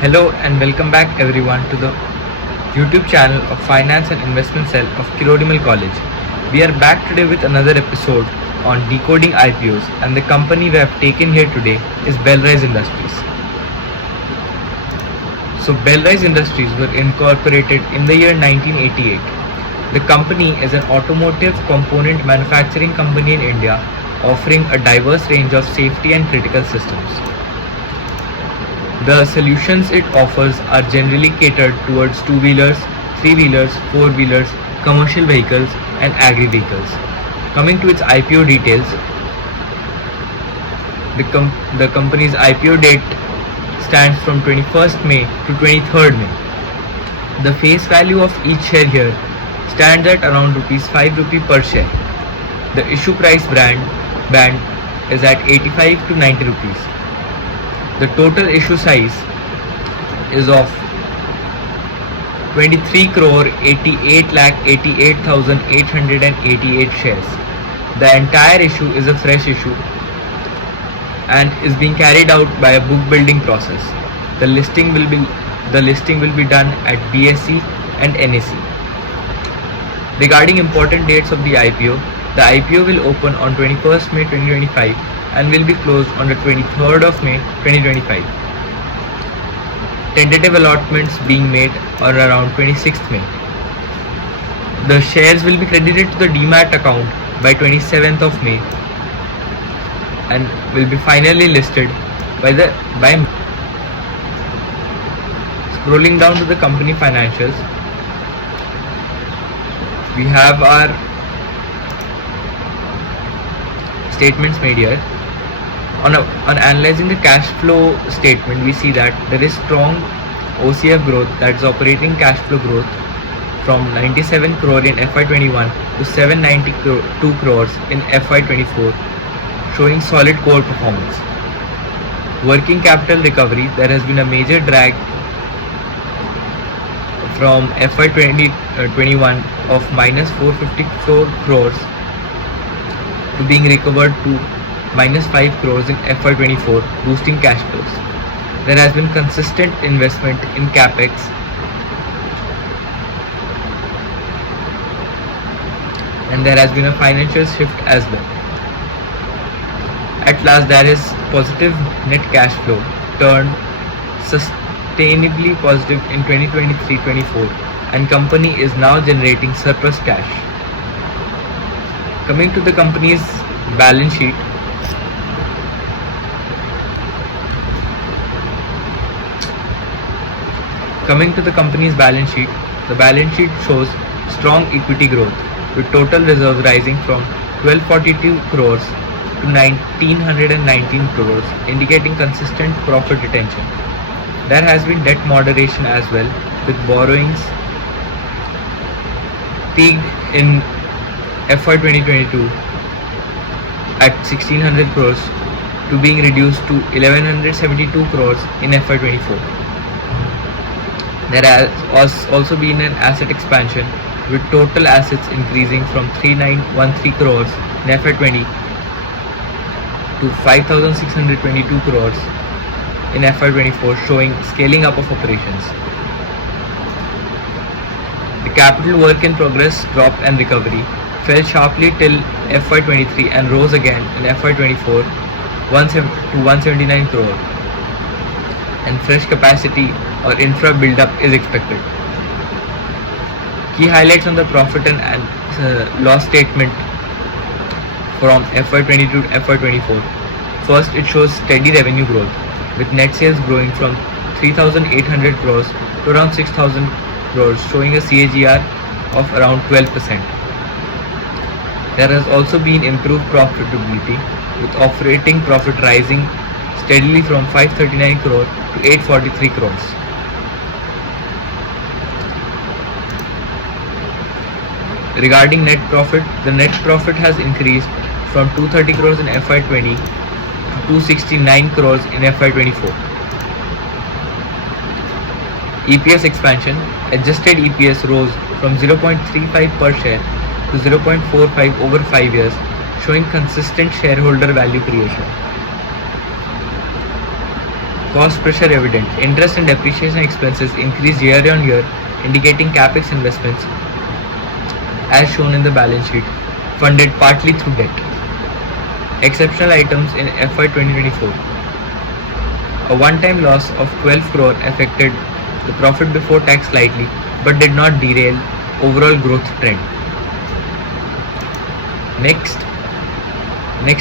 Hello and welcome back everyone to the YouTube channel of Finance and Investment Cell of Kirodimal College. We are back today with another episode on decoding IPOs, and the company we have taken here today is Bellrise Industries. So Bellrise Industries were incorporated in the year 1988. The company is an automotive component manufacturing company in India, offering a diverse range of safety and critical systems. The solutions it offers are generally catered towards two-wheelers, three-wheelers, four-wheelers, commercial vehicles and agri-vehicles. Coming to its IPO details, the company's IPO date stands from 21st May to 23rd May. The face value of each share here stands at around rupees 5 rupee per share. The issue price band is at 85 to 90 rupees. The total issue size is of 23 crore 88 lakh 88,888 shares. The entire issue is a fresh issue and is being carried out by a book building process. The listing will be done at BSE and NSE. Regarding important dates of the IPO will open on 21st May 2025 and will be closed on the 23rd of May 2025. Tentative allotments being made on around 26th May. The shares will be credited to the Demat account by 27th of May and will be finally listed by Scrolling down to the company financials, we have our statements made here. On analyzing the cash flow statement, we see that there is strong OCF growth, that is operating cash flow growth, from 97 crore in FY21 to 792 crores in FY24, showing solid core performance. Working capital recovery, there has been a major drag from FY21 of minus 454 crores to being recovered to minus 5 crores in FY24, boosting cash flows. There has been consistent investment in capex and there has been a financial shift as well. At last, there is positive net cash flow, turned sustainably positive in 2023-24, and company is now generating surplus cash. Coming to the company's balance sheet, the balance sheet shows strong equity growth, with total reserves rising from 1242 crores to 1919 crores, indicating consistent profit retention. There has been debt moderation as well, with borrowings peaked in FY 2022 at 1600 crores to being reduced to 1172 crores in FY 24. There has also been an asset expansion, with total assets increasing from 3913 crores in FY20 to 5622 crores in FY24, showing scaling up of operations. The capital work in progress dropped and recovery fell sharply till FY23 and rose again in FY24 to 179 crore, and fresh capacity or infra build-up is expected. Key highlights on the profit and loss statement from FY22 to FY24. First, it shows steady revenue growth, with net sales growing from 3,800 crores to around 6,000 crores, showing a CAGR of around 12%. There has also been improved profitability, with operating profit rising steadily from 539 crore to 843 crores. Regarding net profit, the net profit has increased from 230 crores in FY20 to 269 crores in FY24. EPS expansion, adjusted EPS rose from 0.35 per share to 0.45 over 5 years, showing consistent shareholder value creation. Cost pressure evident. Interest and depreciation expenses increased year on year, indicating capex investments as shown in the balance sheet, funded partly through debt. Exceptional items in FY 2024. A one-time loss of 12 crore affected the profit before tax slightly, but did not derail overall growth trend. Next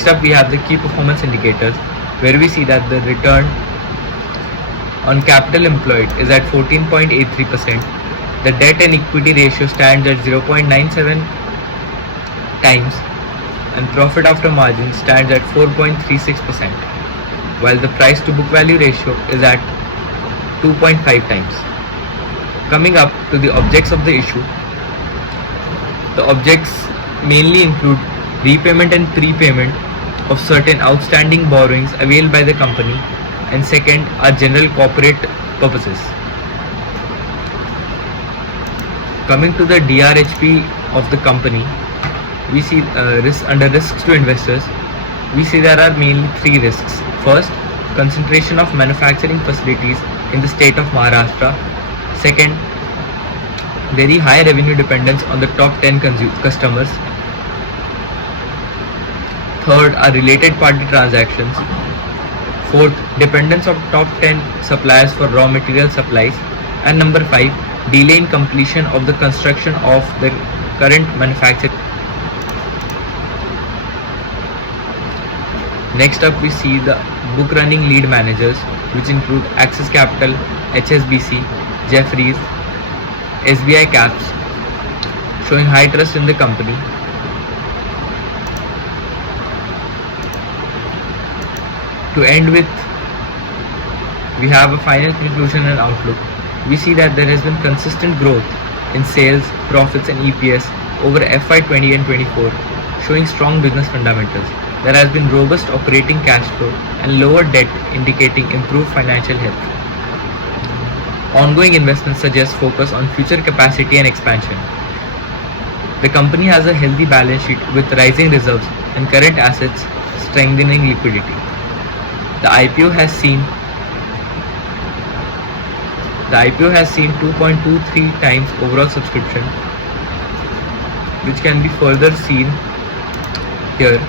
up we have the key performance indicators, where we see that the return on capital employed is at 14.83%. The debt and equity ratio stands at 0.97 times, and profit after margin stands at 4.36%, while the price to book value ratio is at 2.5 times. Coming up to the objects of the issue, the objects mainly include repayment and prepayment of certain outstanding borrowings availed by the company, and second are general corporate purposes. Coming to the DRHP of the company, we see under risks to investors, we see there are mainly three risks. First, concentration of manufacturing facilities in the state of Maharashtra. Second, very high revenue dependence on the top 10 customers. Third are related party transactions. Fourth, dependence of top 10 suppliers for raw material supplies. And number 5, delay in completion of the construction of the current manufacturing. Next up we see the book running lead managers, which include Axis Capital, HSBC, Jefferies, SBI Caps, showing high trust in the company. To end with, we have a final conclusion and outlook. We see that there has been consistent growth in sales, profits and EPS over FY 20 and 24, showing strong business fundamentals. There has been robust operating cash flow and lower debt, indicating improved financial health. Ongoing investments suggest focus on future capacity and expansion. The company has a healthy balance sheet with rising reserves and current assets strengthening liquidity. The IPO has seen 2.23 times overall subscription, which can be further seen here.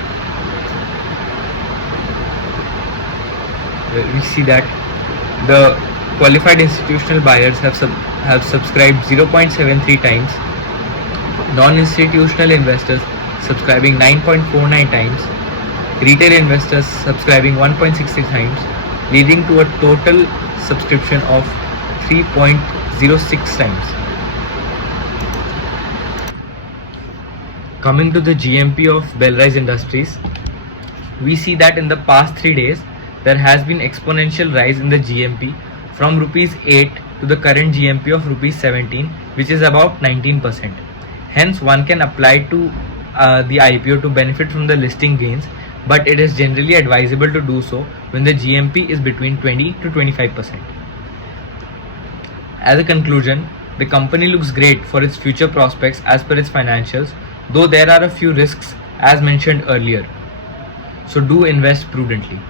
We see that the qualified institutional buyers have subscribed 0.73 times, non-institutional investors subscribing 9.49 times, retail investors subscribing 1.66 times, leading to a total subscription of 3.06 times. Coming to the GMP of Bellrise Industries, we see that in the past 3 days there has been exponential rise in the GMP from rupees 8 to the current GMP of rupees 17, which is about 19%. Hence one can apply to the IPO to benefit from the listing gains, but it is generally advisable to do so when the GMP is between 20 to 25%. As a conclusion, the company looks great for its future prospects as per its financials, though there are a few risks as mentioned earlier. So do invest prudently.